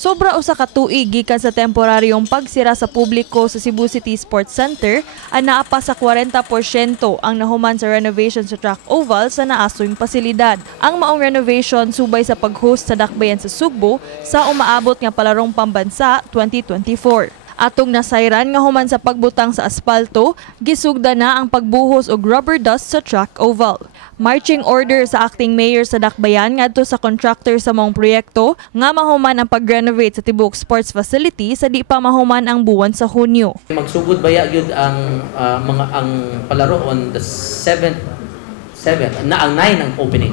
Sobra usa ka tuig gikan sa temporaryong pagsira sa publiko sa Cebu City Sports Center, ang naa pa sa 40% ang nahuman sa renovation sa track oval sa naasoyng pasilidad. Ang maong renovation subay sa pag-host sa dakbayan sa Sugbo sa umaabot nga palarong pambansa 2024. Atong nasayran nga human sa pagbutang sa asfalto, gisugda na ang pagbuhos og rubber dust sa track oval. Marching order sa acting mayor sa Dakbayan ngadto sa contractor sa maong proyekto nga mahuman ang pag-renovate sa tibuok sports facility sa di pa mahuman ang buwan sa Hunyo. Magsugod baya gyud ang ang palaro on the 7th na ang 9 ang opening.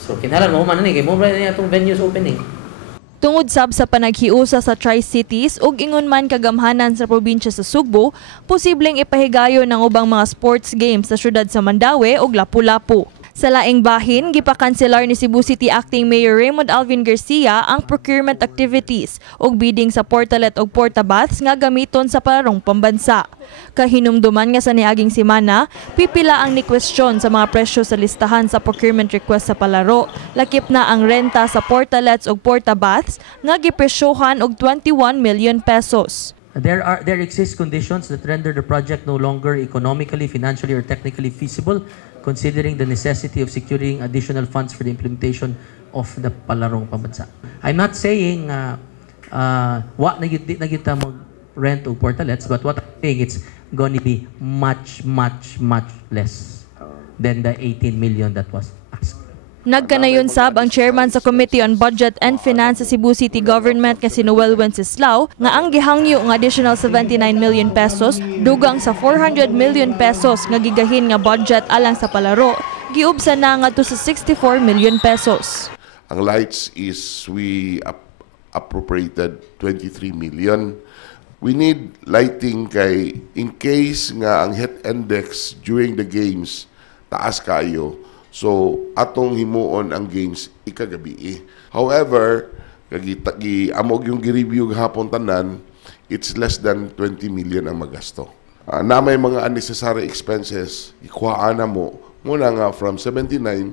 So kinahanglan mahuman ni kay mo na atong venues opening. Tungod sab sa panaghiusa sa Tri-Cities ug ingon man kagamhanan sa probinsya sa Sugbo, posibleng ipahigayon ng ubang mga sports games sa syudad sa Mandaue ug Lapu-Lapu. Sa laing bahin, gipakanselar ni Cebu City Acting Mayor Raymond Alvin Garcia ang procurement activities ug bidding sa portalet ug portabaths nga gamiton sa palarong pambansa. Kahinumduman nga sa niaging semana, pipila ang ni-question sa mga presyo sa listahan sa procurement request sa palaro. Lakip na ang renta sa portalets ug portabaths nga gipresyohan og 21 million pesos. There exist conditions that render the project no longer economically, financially, or technically feasible, considering the necessity of securing additional funds for the implementation of the palarong pambansa. I'm not saying wa na kita mag-rent o portalets, but what I'm saying it's going to be much less than the 18 million that was asked. Nagkanayon sab ang chairman sa Committee on Budget and Finance sa Cebu City Government nga si Noel Wenceslao nga ang gihangyo nga additional 79 million pesos dugang sa 400 million pesos nga gigahin nga budget alang sa palaro giubsa na ngadto sa 64 million pesos. Ang lights is we appropriated 23 million. We need lighting kay in case nga ang heat index during the games taas kayo. So, atong himuon ang games ikagabi. However, amog yung gi-review hapon tanan, it's less than 20 million ang magasto. Na may mga unnecessary expenses, ikuhaan na mo, muna nga from 79,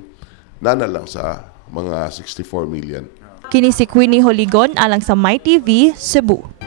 na lang sa mga 64 million. Kini si Queenie Holigon alang sa MyTV, Cebu.